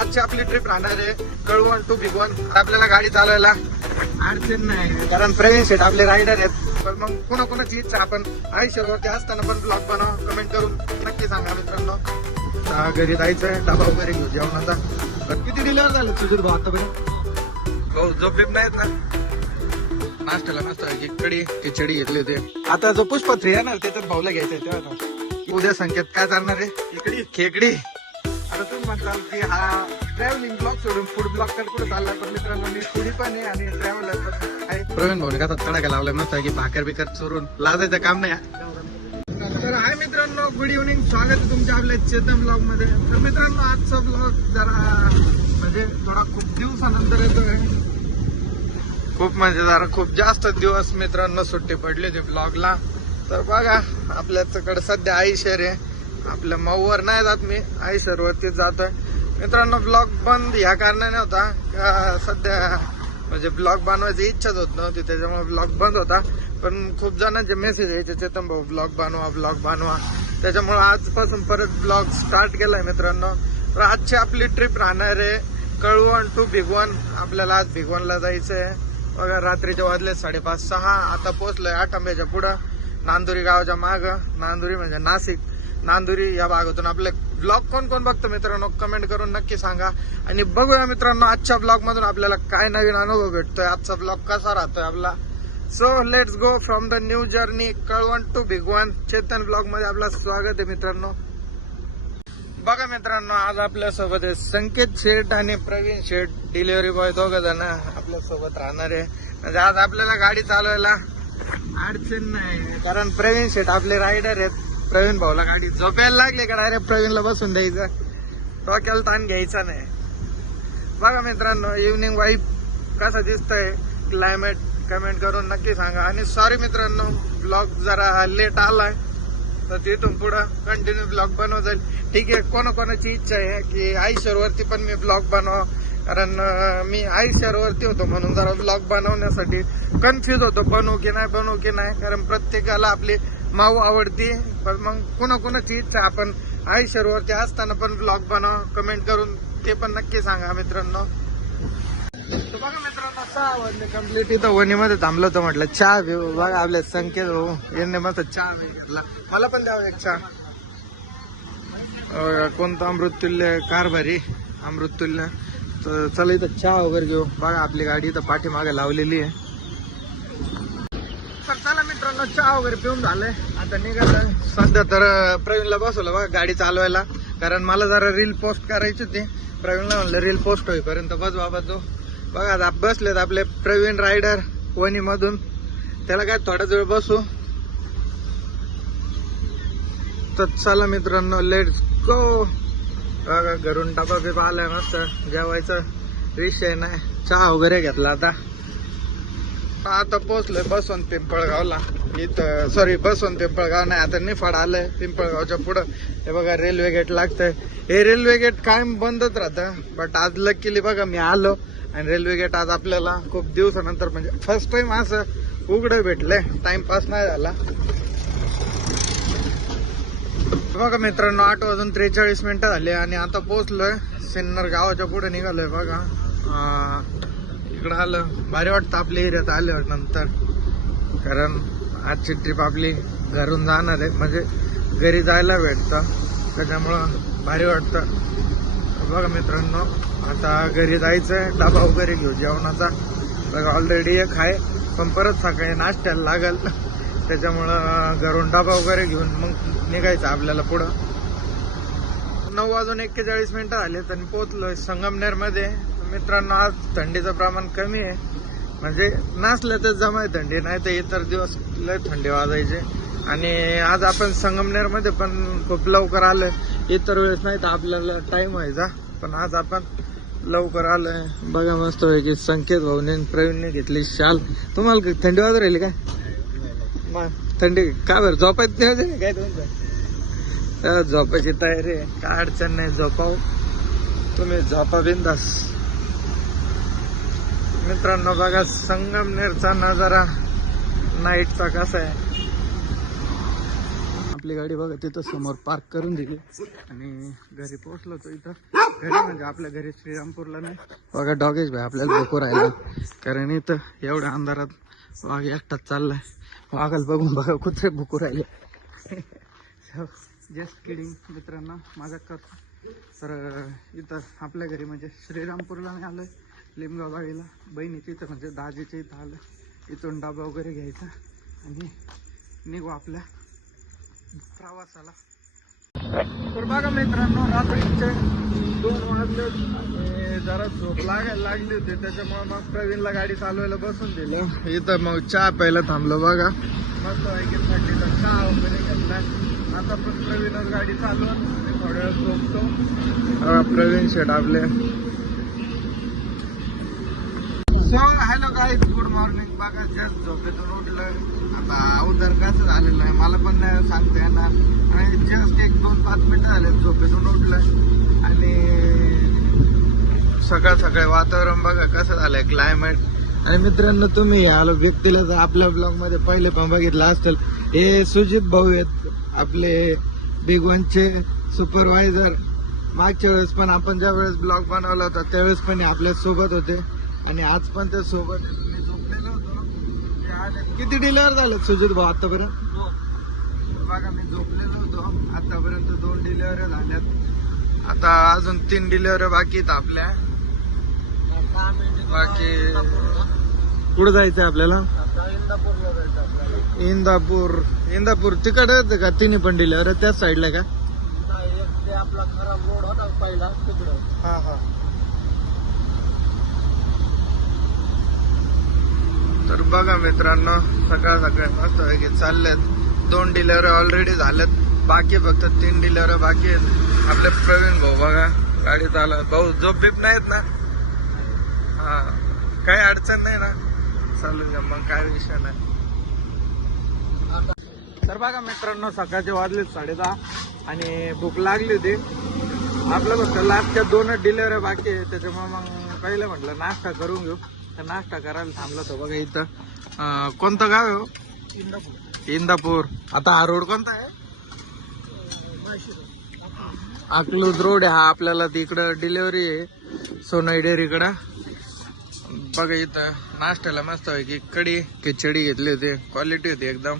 आजची आपली ट्रिप राहणार आहे कळवण टू भिगवण. आपल्याला गाडी चालवायला अडचण नाही कारण प्रवीण शेठ आपले रायडर आहेत. पण मग कोणाकोणाची इच्छा आपण आयुष्यावरती असताना पण ब्लॉग बनवा, कमेंट करून नक्की सांगा मित्रांनो. घरी जायचंय, डबा वगैरे घेऊ जेवणाचा. किती डिलिव्हर झालं सुधीर भाऊ आतापर्यंत? भाऊ झोपलेत नाहीत ना? नाश्त्याला नाश्ता कढी खिचडी घेतली होते. आता जो पुष्पा 3 आहे ना त्याच्यात भाऊला घ्यायचंय तेव्हा. उद्या संकेत काय चालणार आहे? इकडी खेकडी. आता तुम्ही म्हणताल की हा ट्रॅव्हलिंग ब्लॉग सोडून फूड ब्लॉग तर कुठे चालला. पण मित्रांनो मी फूडी पण आहे आणि ट्रॅव्हलर पण आहे. प्रवीण भाऊने का तडका लावला नसता की भाकर बिकर चोरून लाजायचं काम नाही. तर हाय मित्रांनो, गुड इव्हनिंग. स्वागत आहे तुमच्या आपल्या चेतन ब्लॉग मध्ये. तर मित्रांनो आजचा ब्लॉग जरा म्हणजे थोडा खूप दिवसानंतर येतोय. खूप म्हणजे जरा खूप जास्त दिवस मित्रांनो सुट्टी पडली होती ब्लॉगला. तर बघा आपल्याकडे सध्या आईशर आहे. आपल्या मऊवर नाही जात मी, आईशर वरतीच जातोय मित्रांनो. ब्लॉग बंद ह्या कारणाने होता का सध्या म्हणजे ब्लॉग बनवायची इच्छाच होत नव्हती, त्याच्यामुळे ब्लॉग बंद होता. पण खूप जणांचे मेसेज यायचे, चेतन भाऊ ब्लॉग बनवा. त्याच्यामुळे आजपासून परत ब्लॉग स्टार्ट केलाय मित्रांनो. तर आजची आपली ट्रिप राहणार आहे कळवण टू भिगवण. आपल्याला आज भिगवणला जायचंय. बघा रात्रीचे वाजले 5:30-6. आता पोहोचलोय 8 आंब्याच्या पुढं नांदुरी गावाच्या माग. नांदुरी म्हणजे नाशिक. नांदुरी या भागातून आपले ब्लॉग कोण कोण बघतो मित्रांनो कमेंट करून नक्की सांगा. आणि बघूया मित्रांनो आजच्या ब्लॉग मधून आपल्याला काय नवीन अनुभव भेटतोय, आजचा ब्लॉग कसा राहतोय आपला. So let's go from the new journey Kalwan to Bhigwan. Chetan blog मध्ये आपलं स्वागत आहे मित्रांनो. बघा मित्रांनो आज आपल्या सोबत आहे संकेत शेठ आणि प्रवीण शेठ, डिलिव्हरी बॉय दोघ जण आपल्या सोबत राहणार आहे. म्हणजे आज आपल्याला गाडी चालवायला अडचण नाही कारण प्रवीण शेठ आपले रायडर आहेत. प्रवीण भाऊला गाडी झोपायला लागले का डायरेक्ट प्रवीणला बसून द्यायचं, डोक्याला ताण घ्यायचा नाही. बघा मित्रांनो इव्हनिंग वाईब कसा दिसतंय, क्लायमेट कमेंट करून नक्की सांगा. आणि सॉरी मित्रांनो ब्लॉग जरा लेट आलाय, तर तिथून पुढं कंटिन्यू ब्लॉग बनवत जाईल. ठीक आहे, कोणाकोणाची इच्छा आहे की आईशरवरती पण मी ब्लॉग बनवा, कारण मी आईशरवरती होतो म्हणून जरा ब्लॉग बनवण्यासाठी कन्फ्युज होतो बनवू की नाही. कारण प्रत्येकाला आपली माऊ आवडती. पण मग कोणाकोणाची इच्छा आपण आईशरवरती असताना पण ब्लॉग बनवा, कमेंट करून ते पण नक्की सांगा मित्रांनो. बघा मित्रांनो 6 वाजले कम्प्लीट. इथं वणीमध्ये थांबलो होतं, म्हटलं चहा घेऊ. बघा आपल्या संकेत भाऊ यांनी मस्त चहा घेतला. मला पण द्यावं एक चहा. कोणतं अमृततुल्य कारभारी अमृततुल्य. तर चला इथं चहा वगैरे घेऊ. बघा आपली गाडी इथं पाठीमागे लावलेली आहे. तर चला मित्रांनो चहा वगैरे पिऊन झालंय, आता निघालं. सध्या तर प्रवीणला बसवलं बघा गाडी चालवायला, कारण मला जरा रील पोस्ट करायची होती. प्रवीणला म्हणलं रील पोस्ट होईपर्यंत बस बाबा तो. बघा आता बसलेत आपले प्रवीण रायडर वणी मधून. त्याला काय थोडाच वेळ बसू. तर चला मित्रांनो लेट्स गो. बघा घरून डबा बिबा आलाय मस्त, जेवायचं विषय नाही. चहा वगैरे घेतला. आता पोहोचलोय बसवंत पिंपळगावला. इथं सॉरी बसवंत पिंपळगाव नाही, आता निफाड आलंय पिंपळगावच्या पुढं. हे बघा रेल्वे गेट लागतंय. हे रेल्वे गेट कायम बंदच राहतं, बट आज लकीली बघा मी आलो आणि रेल्वे गेट आज आपल्याला खूप दिवसानंतर म्हणजे फर्स्ट टाइम असं उघडं भेटलंय. टाइमपास नाही झाला. बघा मित्रांनो 8:43 झाले आणि आता पोहोचलोय सिन्नर गावाच्या पुढे निघालोय. बघा इकडं आलं, भारी वाटतं आपल्या एरियात आल्यावर नंतर, कारण आजची ट्रिप आपली घरून जाणार आहे, म्हणजे घरी जायला भेटतं, त्याच्यामुळं भारी वाटतं. बघा मित्रांनो आता घरी जायचंय, डबा वगैरे घेऊ जेवणाचा. बघा ऑलरेडी एक आहे, पण परत सकाळी नाश्त्याला लागल, त्याच्यामुळं घरून डबा वगैरे घेऊन मग निघायचं आपल्याला पुढं. 9:41 झाले तर पोहोचलोय संगमनेर मध्ये. मित्रांनो आज थंडीचं प्रमाण कमी आहे, म्हणजे नसलं तर जमाय थंडी, नाही तर इतर दिवस लय थंडी वाजायचे. आणि आज आपण संगमनेर मध्ये पण खूप लवकर आलोय. इतर वेळेस नाही तर आपल्याला टाइम व्हायचा, पण आज आपण लवकर आलोय. बघा मस्त व्हायची. संकेत भाऊने प्रवीणने घेतली शाल. तुम्हाला थंडी वाजत राहिली काय? थंडी का बरं झोपायच नाही काय तुमचं? झोपायची तयारी आहे, काय अडचण नाही, झोपाव तुम्ही, झोपा बिंदास. मित्रांनो बघा संगमनेरचा नजारा नाईटचा कसा आहे. आपली गाडी बघा तिथं समोर पार्क करून दिली आणि घरी पोहोचलो तो इथं. घरी म्हणजे आपल्या घरी श्रीरामपूरला नाही बघा. डॉगेश भाई आपल्याला भुकू राहिला, कारण इथं एवढ्या अंधारात वाघ एकटाच चाललाय. वाघाला बघून बघा कुत्रे भुकू राहिले. जस्ट किडिंग मित्रांनो, मजाक करतो. तर इथं आपल्या घरी म्हणजे श्रीरामपूरला नाही आलोय, लिमगाव बाळीला बहिणीच्या इथं म्हणजे दाजीच्या इथं आलं. इथून डबा वगैरे घ्यायचा आणि निघू आपल्या प्रवासाला. तर बघा मित्रांनो, रात्रीचे 2 वाजले आणि जरा झोप लागायला लागली होती, त्याच्यामुळे मग प्रवीणला गाडी चालवायला बसून दिलं. इथं मग चहा प्यायला थांबलो बघा. मस्त थंडीचा चहा वगैरे घेतला. आता पण प्रवीणच गाडी चालवत आणि थोड्या वेळ झोपतो. प्रवीण शेट आपले. So hello guys, good morning. बघा जस्ट झोपेतून उठलं. आता उदर कसं झालेलं आहे मला पण नाही सांगता येणार. आणि जस्ट 1-2-5 मिनिटं झाले झोपेतून उठलं आणि सकाळ सकाळी वातावरण बघा कसं झालंय, क्लायमेट. आणि मित्रांनो, तुम्ही आलो व्यक्तीला जर आपल्या ब्लॉग मध्ये पहिले पण बघितलं असेल, हे सुजित भाऊ आहेत आपले बिग वनचे सुपरवायझर. मागच्या वेळेस पण आपण ज्या वेळेस ब्लॉग बनवला होता त्यावेळेस पण आपल्या सोबत होते आणि आज पण ते सोबत. मी झोपलेलो होतो, ते आले. किती डिलिव्हर झाले सुजित भाऊ आतापर्यंत? बघा मी झोपलेलो होतो, आतापर्यंत 2 डिलिव्हरी झाल्यात. आता अजून 3 डिलिव्हरी बाकी आहेत आपल्या. बाकी कुठं जायचंय आपल्याला? इंदापूर तिकडे का? तिन्ही पण डिलिव्हरी त्याच साईडला का? आपला खराब रोड होता पहिला तिकडं. हा हा. तर बघा मित्रांनो, सकाळ सकाळी मस्त पैकी चाललेत. 2 डिलिव्हरी ऑलरेडी झालेत, बाकी फक्त 3 डिलिव्हरी बाकी आहेत. आपले प्रवीण भाऊ बघा गाडी चालवत. भाऊ झोप बीप नाहीत ना? हा, काही अडचण नाही ना? चालू द्या मग, काय विषय नाही. तर बघा मित्रांनो, सकाळचे वाजले 10:30 आणि भूक लागली होती. आपलं फक्त लास्टच्या 2 डिलिव्हरी बाकी आहे, त्याच्यामुळे मग पहिलं म्हटलं नाश्ता करून घेऊ. तर नाश्ता करायला थांबलो होतो बघा इथं. कोणतं गाव आहे हो? इंदापूर. आता हा रोड कोणता आहे? अकलूज रोड आहे हा. आपल्याला तिकडं डिलिव्हरी आहे सोनाई डेअरीकडं. बघा इथं नाश्त्याला मस्त आहे की कढी खिचडी घेतली होती, क्वालिटी होती एकदम.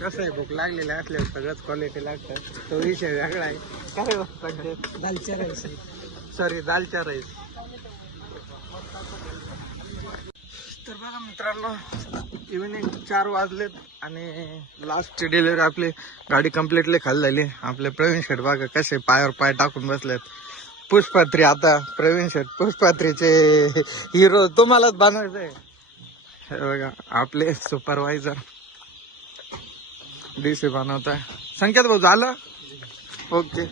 कसं आहे, भूक लागलेली असल्यावर सगळंच क्वालिटी लागतं, तो विषय वेगळा आहे. काय वाटतं? Dalcha rice, sorry dalcha rice. तर बघा मित्रांनो, इव्हिनिंग 4 वाजलेत आणि लास्टची डिलिव्हरी आपली गाडी कम्प्लिटली खाली झाली. आपले प्रवीण शेठ बघा कसे पायावर पाय टाकून बसलेत. पुष्पात्री, आता प्रवीण शेठ पुष्पात्रीचे हिरो तुम्हालाच बनवायचंय. हे बघा आपले सुपरवायझर डीसी बनवताय. संकेत भाऊ झालं? ओके,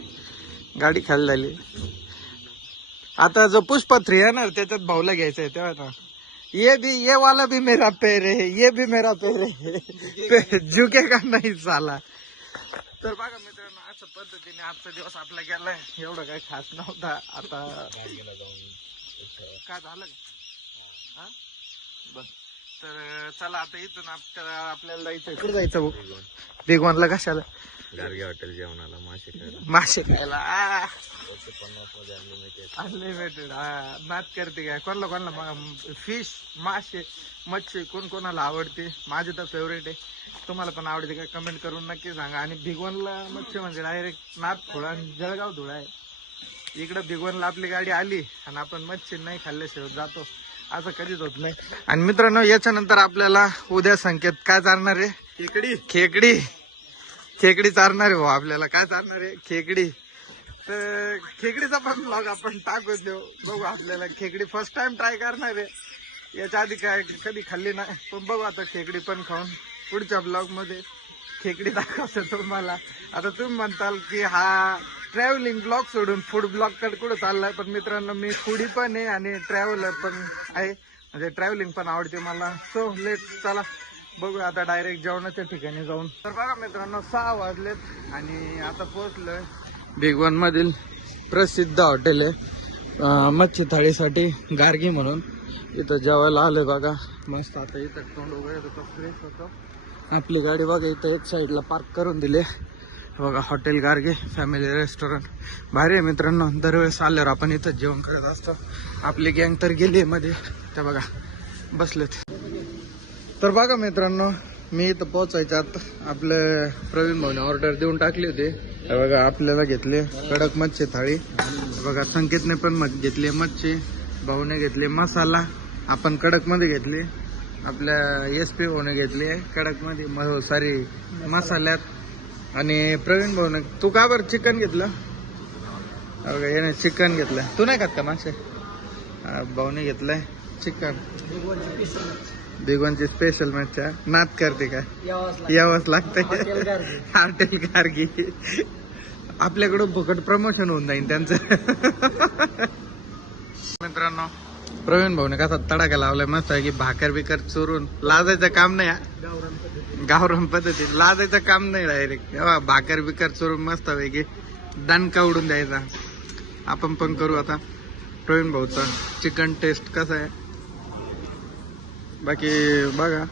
गाडी खाली झाली. आता जो पुष्पात्री येणार त्याच्यात भाऊला घ्यायचंय तेव्हा ना. ये वाला भी मेरा पैर है, ये भी मेरा पैर है, झुकेगा नाही साला. तर बघा मित्रांनो, अशा पद्धतीने आजचा दिवस आपला गेलाय. एवढं काही खास नव्हता. आता काय झालं का? बस. तर चला आता इथून आपल्याला जायचं. कुठं जायचं भाऊ? बिग वनला. कशाला? गार्गे हॉटेल जेवणाला, मासे खायला. अनलिमिटेड. हा, नाद करते काय? कोणाला फिश, मासे, मच्छी कोणाला आवडते? माझी तर फेवरेट आहे. तुम्हाला पण आवडते का? कमेंट करून नक्की सांगा. आणि भिगवणला मच्छी म्हणजे डायरेक्ट नाथखोळा आणि जळगाव धुळा आहे. इकडं भिगवणला आपली गाडी आली आणि आपण मच्छी नाही खाल्ल्याशिवाय जातो, असं कधीच होत नाही. आणि मित्रांनो, याच्यानंतर आपल्याला उद्या संकेत काय चालणार आहे? खेकडी चालणार आहे भाऊ. आपल्याला काय चालणार आहे? खेकडी. तर खेकडीचा पण ब्लॉग आपण टाकून देऊ. बघू, आपल्याला खेकडी फर्स्ट टाइम ट्राय करणार आहे. याच्या आधी काय कधी खाल्ली नाही, पण बघू आता खेकडी पण खाऊन पुढच्या ब्लॉग मध्ये खेकडी दाखवतो तुम्हाला. आता तुम्ही म्हणताल की हा ट्रॅव्हलिंग ब्लॉग सोडून फूड ब्लॉग कडे कुठं चाललाय, पण मित्रांनो मी फूडी पण आहे आणि ट्रॅव्हलर पण आहे, म्हणजे ट्रॅव्हलिंग पण आवडते मला. सो लेट चला बघूया आता डायरेक्ट जेवणाच्या ठिकाणी जाऊन. तर बघा मित्रांनो, 6 वाजलेत आणि आता पोहोचलोय बिग वन मधील प्रसिद्ध हॉटेल आहे मच्छी थाळीसाठी, गार्गी म्हणून. इथं जेवायला आलोय बघा. मस्त आता इथं तोंड वगैरे फ्रेश होतो. आपली गाडी बघा इथं एक साईडला पार्क करून दिली बघा हॉटेल गार्गे फॅमिली रेस्टॉरंट भारी आहे मित्रांनो. दरवेळेस आल्यावर आपण इथं जेवण करत असतो. आपली गँग तर गेली मध्ये, त्या बघा बसलेत. तर बघा मित्रांनो, मी इथं पोहोचायच्या आत आपले प्रवीण भाऊने ऑर्डर देऊन टाकली होती. हे बघा आपल्याला घेतले कडक मच्छी थाळी. बघा संकेतने पण घेतली मच्छी, भाऊने घेतले मसाला, आपण कडक मध्ये घेतली, आपल्या SP भाऊने घेतली कडक मध्ये सॉरी मसाल्यात, आणि प्रवीण भाऊने तू का बरं चिकन घेतलं. बघा याने चिकन घेतलं. तू नाही खात का मासे. भाऊने घेतलंय चिकन. बिगवनची स्पेशल मच्छी नात करते का, यावंच लागतंय. हॉटेल गार्गी आपल्याकडून फुकट प्रमोशन होऊन जाईल त्यांचं. मित्रांनो प्रवीण भाऊने कसा तडाखा लावलाय मस्त आहे की भाकर बिकर चुरून. लाजायचं काम नाही, गावरान पद्धती लाजायचं काम नाही. डायरेक्ट भाकर बिकर चुरून मस्त पैकी दणका उडून द्यायचा. आपण पण करू आता प्रवीण भाऊचा चिकन टेस्ट कसा आहे. बाकी बघा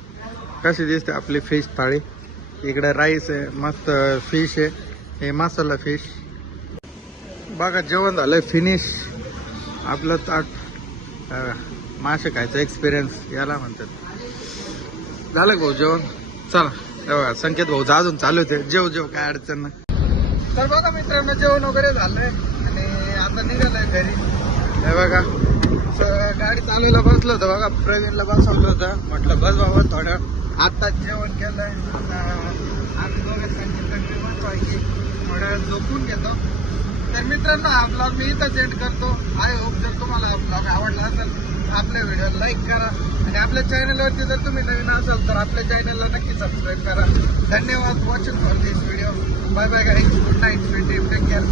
कशी दिसते आपली फिश थाळी. इकडे राईस आहे, मस्त फिश आहे, हे मसाला फिश. बघा जेवण झालंय फिनिश. आपलं ताट मासे खायचा एक्सपिरियन्स याला म्हणतात. झालं भाऊ जेवण. चला बघा संकेत भाऊ अजून चालू होते. जेव काय अडचण नाही. तर बघा मित्रांनो जेवण वगैरे झालंय आणि आता निघालंय घरी. हे बघा गाडी चालवायला बसलो होतं. बघा प्रवीणला बसवलं होतं, म्हटलं बस बाबा थोडं. आत्ताच जेवण केलंय. आम्ही दोघे संकेत बसवायची थोड्या वेळ झोपून घेतो. तर मित्रांनो हा ब्लॉग मी इथंच एंड करतो. आय होप जर तुम्हाला ब्लॉग आवडला असेल तर आपल्या व्हिडिओ लाईक करा, आणि आपल्या चॅनलवरती जर तुम्ही नवीन असाल तर आपल्या चॅनलला नक्की सबस्क्राईब करा. धन्यवाद watching for this video. Bye bye guys. Good night. Take care.